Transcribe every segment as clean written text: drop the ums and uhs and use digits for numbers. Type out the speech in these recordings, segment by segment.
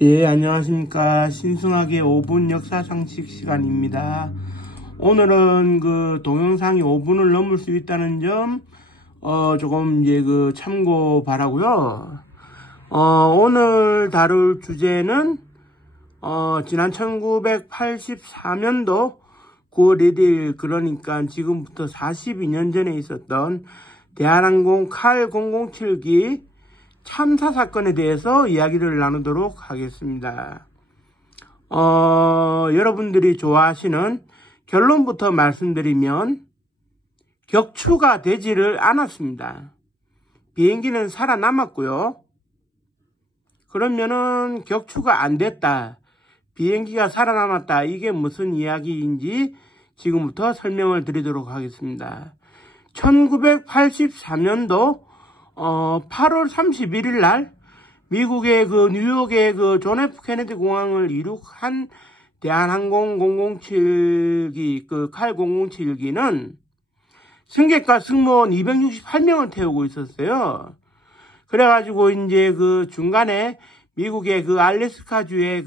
예, 안녕하십니까. 신승학의 5분 역사 상식 시간입니다. 오늘은 그 동영상이 5분을 넘을 수 있다는 점, 조금 이제 참고 바라고요. 오늘 다룰 주제는, 지난 1984년도 9월 1일, 그러니까 지금부터 42년 전에 있었던 대한항공 칼 007기 참사 사건에 대해서 이야기를 나누도록 하겠습니다. 여러분들이 좋아하시는 결론부터 말씀드리면 격추가 되지를 않았습니다. 비행기는 살아남았고요. 그러면은 격추가 안 됐다, 비행기가 살아남았다, 이게 무슨 이야기인지 지금부터 설명을 드리도록 하겠습니다. 1984년도 8월 31일 날 미국의 뉴욕의 존 F 케네디 공항을 이륙한 대한항공 007기 칼 007기는 승객과 승무원 268명을 태우고 있었어요. 그래가지고 이제 중간에 미국의 알래스카주의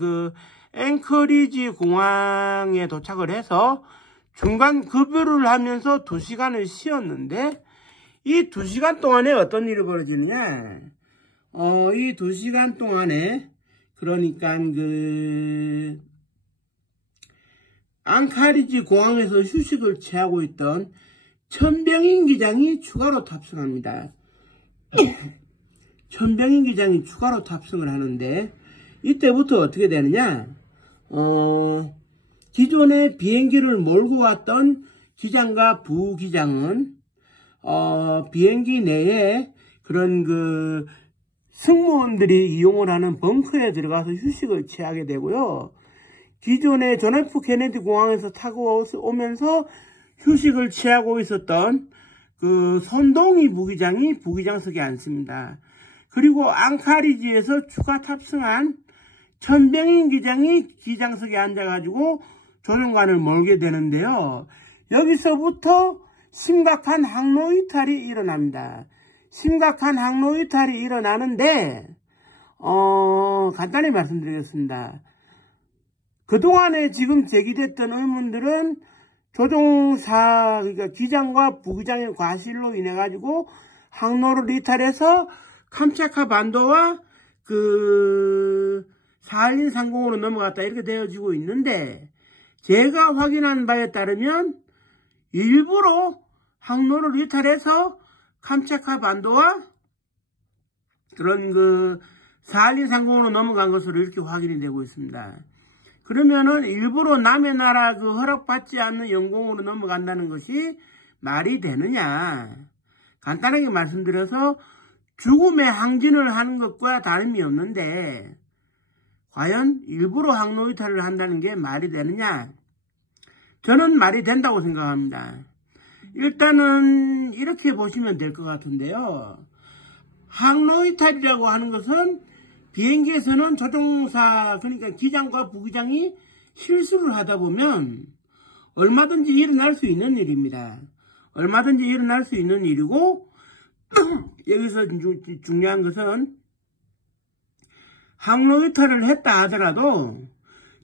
앵커리지 공항에 도착을 해서 중간 급유를 하면서 2시간을 쉬었는데, 이 2시간 동안에 어떤 일이 벌어지느냐, 이 2시간 동안에, 그러니까 앙카리지 공항에서 휴식을 취하고 있던 천병인 기장이 추가로 탑승합니다. 천병인 기장이 추가로 탑승을 하는데, 이때부터 어떻게 되느냐, 기존에 비행기를 몰고 왔던 기장과 부기장은 비행기 내에 그런 승무원들이 이용을 하는 벙커에 들어가서 휴식을 취하게 되고요. 기존에 존 F 케네디 공항에서 타고 오면서 휴식을 취하고 있었던 손동희 부기장이 부기장석에 앉습니다. 그리고 앙카리지에서 추가 탑승한 천병인 기장이 기장석에 앉아가지고 조종관을 몰게 되는데요. 여기서부터 심각한 항로 이탈이 일어납니다. 심각한 항로 이탈이 일어나는데, 간단히 말씀드리겠습니다. 그동안에 지금 제기됐던 의문들은 조종사, 그러니까 기장과 부기장의 과실로 인해 가지고 항로를 이탈해서 캄차카 반도와 41230으로 넘어갔다, 이렇게 되어지고 있는데, 제가 확인한 바에 따르면 일부러 항로를 이탈해서 캄차카 반도와 그런 41230으로 넘어간 것으로 이렇게 확인이 되고 있습니다. 그러면은 일부러 남의 나라 허락받지 않는 영공으로 넘어간다는 것이 말이 되느냐. 간단하게 말씀드려서 죽음의 항진을 하는 것과 다름이 없는데, 과연 일부러 항로 이탈을 한다는 게 말이 되느냐? 저는 말이 된다고 생각합니다. 일단은 이렇게 보시면 될 것 같은데요. 항로 이탈이라고 하는 것은 비행기에서는 조종사, 그러니까 기장과 부기장이 실수를 하다 보면 얼마든지 일어날 수 있는 일입니다. 얼마든지 일어날 수 있는 일이고, 여기서 중요한 것은 항로 이탈을 했다 하더라도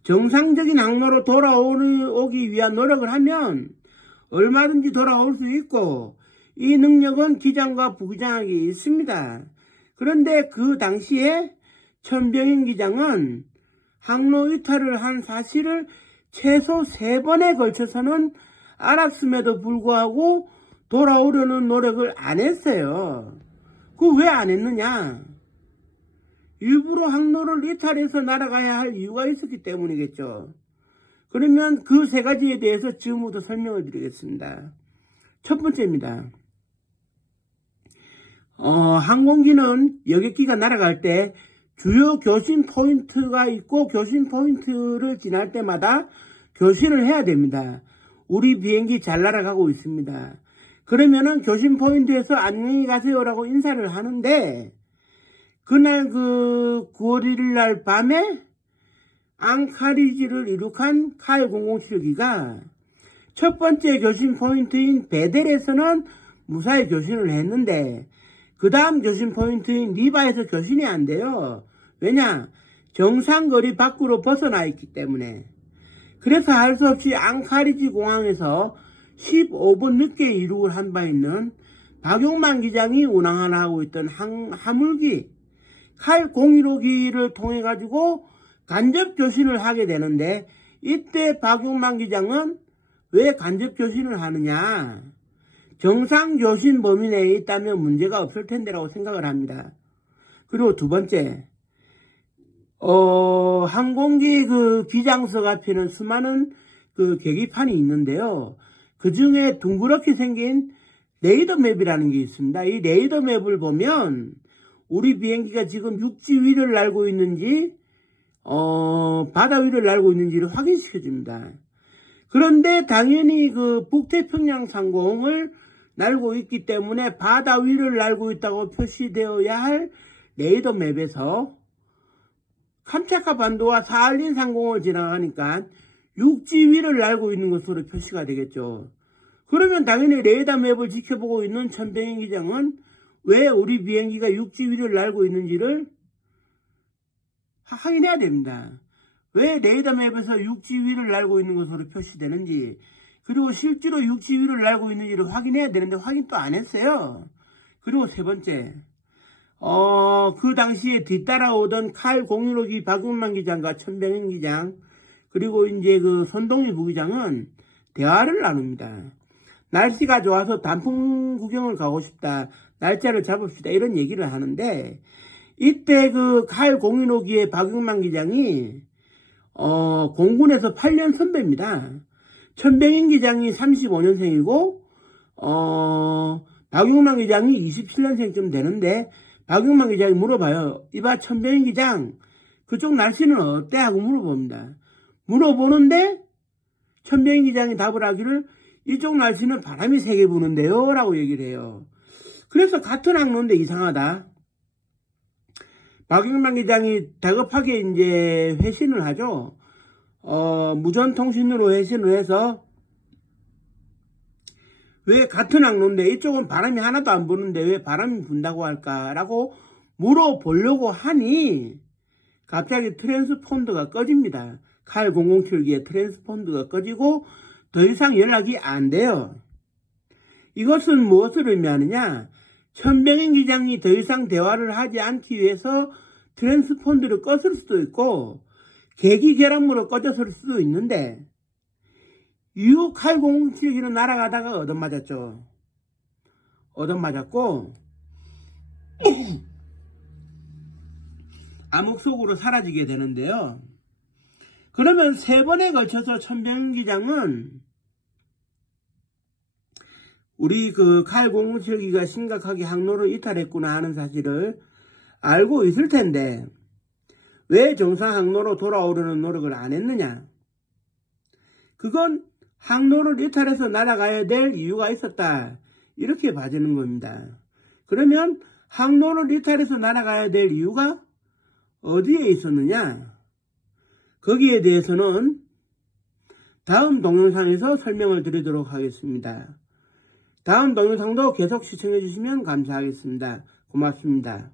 정상적인 항로로 돌아오기 위한 노력을 하면 얼마든지 돌아올 수 있고, 이 능력은 기장과 부기장에게 있습니다. 그런데 그 당시에 천병인 기장은 항로 이탈을 한 사실을 최소 3번에 걸쳐서는 알았음에도 불구하고 돌아오려는 노력을 안 했어요. 왜 안 했느냐? 일부러 항로를 이탈해서 날아가야 할 이유가 있었기 때문이겠죠. 그러면 그 3가지에 대해서 지금부터 설명을 드리겠습니다. 첫 번째입니다. 항공기는 여객기가 날아갈 때 주요 교신 포인트가 있고, 교신 포인트를 지날 때마다 교신을 해야 됩니다. 우리 비행기 잘 날아가고 있습니다. 그러면은 교신 포인트에서 안녕히 가세요라고 인사를 하는데, 그날 9월 1일 날 밤에 앙카리지를 이륙한 칼 007기가 첫 번째 교신 포인트인 베델에서는 무사히 교신을 했는데, 그 다음 교신 포인트인 리바에서 교신이 안 돼요. 왜냐? 정상거리 밖으로 벗어나 있기 때문에, 그래서 할 수 없이 앙카리지 공항에서 15분 늦게 이륙을 한 바 있는 박용만 기장이 운항하고 있던 화물기 칼 015기를 통해 가지고 간접 교신을 하게 되는데, 이때 박용만 기장은 왜 간접 교신을 하느냐? 정상 교신 범위 내에 있다면 문제가 없을 텐데라고 생각을 합니다. 그리고 두 번째, 항공기 그 기장석 앞에는 수많은 그 계기판이 있는데요. 그 중에 둥그렇게 생긴 레이더 맵이라는 게 있습니다. 이 레이더 맵을 보면 우리 비행기가 지금 육지 위를 날고 있는지 바다 위를 날고 있는지를 확인시켜 줍니다. 그런데 당연히 그 북태평양 상공을 날고 있기 때문에 바다 위를 날고 있다고 표시되어야 할 레이더 맵에서 캄차카 반도와 사할린 상공을 지나가니까 육지 위를 날고 있는 것으로 표시가 되겠죠. 그러면 당연히 레이더 맵을 지켜보고 있는 천병인 기장은 왜 우리 비행기가 육지 위를 날고 있는지를 확인해야 됩니다. 왜 레이더 맵에서 육지 위를 날고 있는 것으로 표시되는지, 그리고 실제로 육지 위를 날고 있는지를 확인해야 되는데 확인도 안 했어요. 그리고 세 번째, 그 당시에 뒤따라오던 칼 015기 박용만 기장과 천병인 기장, 그리고 이제 그 손동희 부기장은 대화를 나눕니다. 날씨가 좋아서 단풍 구경을 가고 싶다. 날짜를 잡읍시다. 이런 얘기를 하는데, 이때 그 칼 015기의 박용만 기장이 공군에서 8년 선배입니다. 천병인 기장이 35년생이고 박용만 기장이 27년생쯤 되는데, 박용만 기장이 물어봐요. 이봐 천병인 기장, 그쪽 날씨는 어때? 하고 물어봅니다. 물어보는데 천병인 기장이 답을 하기를 이쪽 날씨는 바람이 세게 부는데요 라고 얘기를 해요. 그래서 같은 항로인데 이상하다. 박용만 기장이 다급하게 이제 회신을 하죠. 무전통신으로 회신을 해서 왜 같은 항로인데 이쪽은 바람이 하나도 안 부는데 왜 바람이 분다고 할까라고 물어보려고 하니 갑자기 트랜스폰더가 꺼집니다. 칼 007기의 트랜스폰더가 꺼지고 더 이상 연락이 안 돼요. 이것은 무엇을 의미하느냐? 천병인 기장이 더 이상 대화를 하지 않기 위해서 트랜스폰더를 껐을 수도 있고 계기 결함으로 꺼졌을 수도 있는데, 칼 007기는 날아가다가 얻어맞았죠. 얻어맞았고 암흑 속으로 사라지게 되는데요. 그러면 세 번에 걸쳐서 천병인 기장은 우리 그 칼 007기가 심각하게 항로를 이탈했구나 하는 사실을 알고 있을 텐데 왜 정상 항로로 돌아오려는 노력을 안 했느냐? 그건 항로를 이탈해서 날아가야 될 이유가 있었다, 이렇게 봐지는 겁니다. 그러면 항로를 이탈해서 날아가야 될 이유가 어디에 있었느냐? 거기에 대해서는 다음 동영상에서 설명을 드리도록 하겠습니다. 다음 동영상도 계속 시청해 주시면 감사하겠습니다. 고맙습니다.